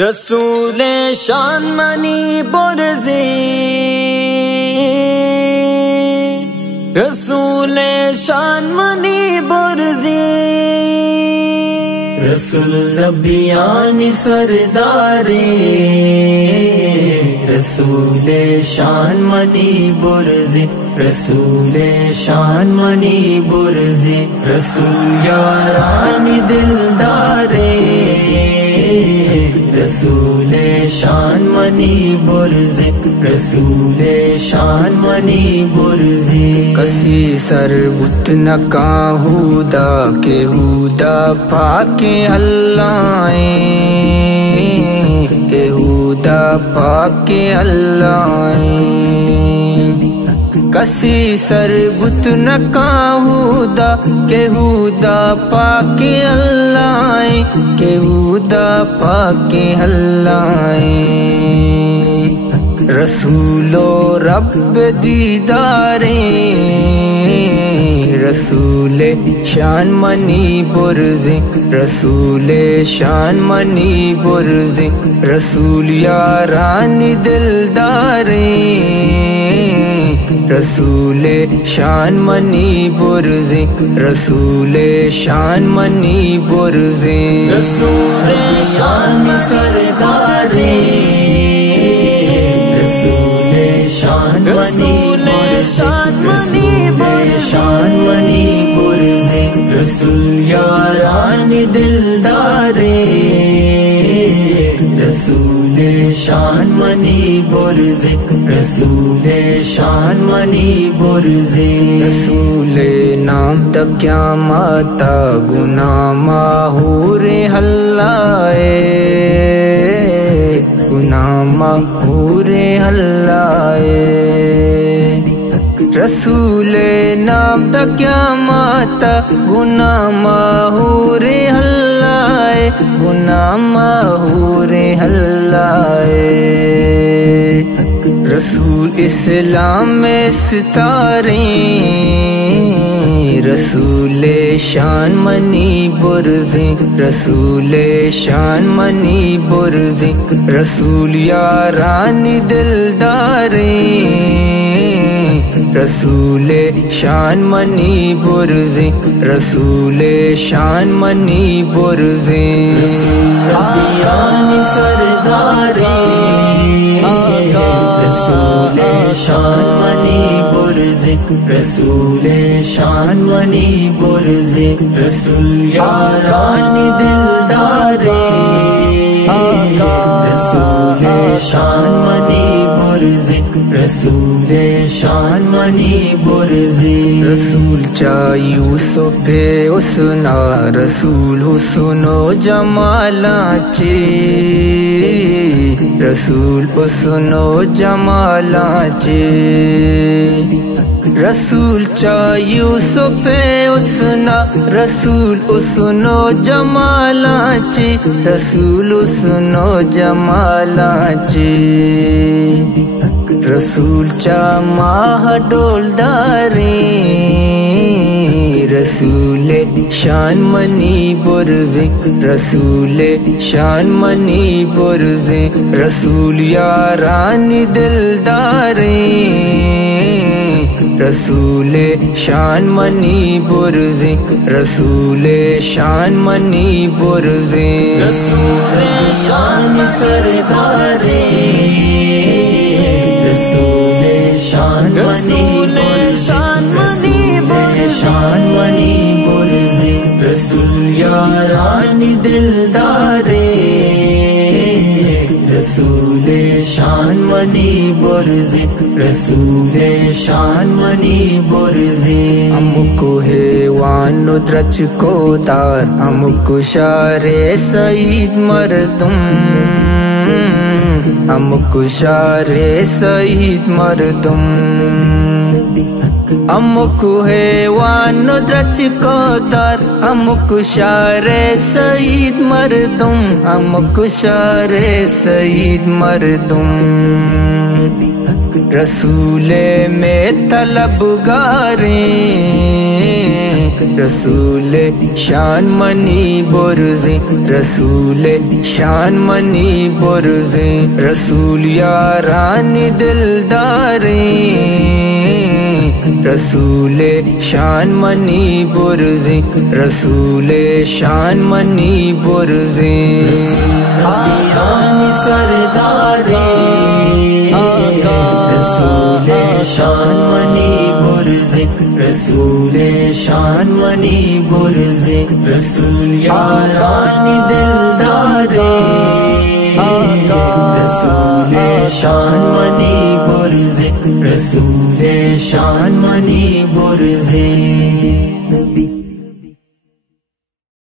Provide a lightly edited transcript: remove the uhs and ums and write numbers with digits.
رسول شان منی برزی، رسول شان منی برزی، رسول نبیان سردارے، رسول شان منی برزی، رسول شان منی برزی، رسول یاران دلدارے، رسول شان منی برزی، رسول شان منی برزی۔ کسی سر بت نکاہودا کے ہودا پاک اللہ کہ ہودا پاک اللہ، کسی سر بت نکاہودا کہ ہودا پاک اللہ، کہ ہودا پاک اللہ، رسول و رب دیدارے، رسول شان منی برزی، رسول شان منی برزی، رسول یاران دلدارے، رسول شان منی برزی، رسول شان منی برزی، رسول شان سردارے، شان منی شان منی شان منی برزی، رسول یاران دلدارے، رسول شان منی برزی، رسول شان منی برزی، رسول نام تک قیامت گناہ ماہور حلائے، گناہ ماہور حلائے، رسول نام تک قیامت گناہ ماہور حلائے، گناہ ماہور حلائے، رسول اسلام میں ستارے، رسول شان منی برزی، رسول شان منی برزی، رسول یاران دلدارے، رسول شان منی برزی، رسول شان منی برزی، نبیان سردارے، رسول شان منی برزی، رسول شان منی برزی، رسول یاران دلدارے، رسول شان منی برزی، رسول شان منی برزی، رسول چا یوسف حسنا، رسول حسن و جمالا چی، رسول حسن و جمالا چی، رسول چا یوسف حسنا، رسول حسن و جمالا چی، رسول حسن و جمالا چی، رسول چا ماہ ڈولدارے، رسول شان منی برزی، رسول شان منی برزی، رسول یاران دلدارے، رسول شان منی برزی، رسول شان منی برزی، رسول شان سردارے، رسول شان منی شان منی شان منی برزی، رسول یاران دلدارے، رسول شان منی برزی، رسول شان منی برزی، ہم کو حیوان و درچ کو دار، ہم کو شار سعید مردم، ہم کو شار سعید مردم، ہم کو حیوان و درچ کو دار، ہم کو شار سعید مردم، ہم کو شار سعید مردم، رسول میں طلبگاریں، رسول شان منی برزے رسول شان منی برزے رسول یاران دلداریں رسول شان منی برزے رسول شان منی برزے آقا سردارے رسول شان منی برزے رسول شان منی برزے رسول یاران دلدارے رسول شان منی برزے رسول شان منی برزے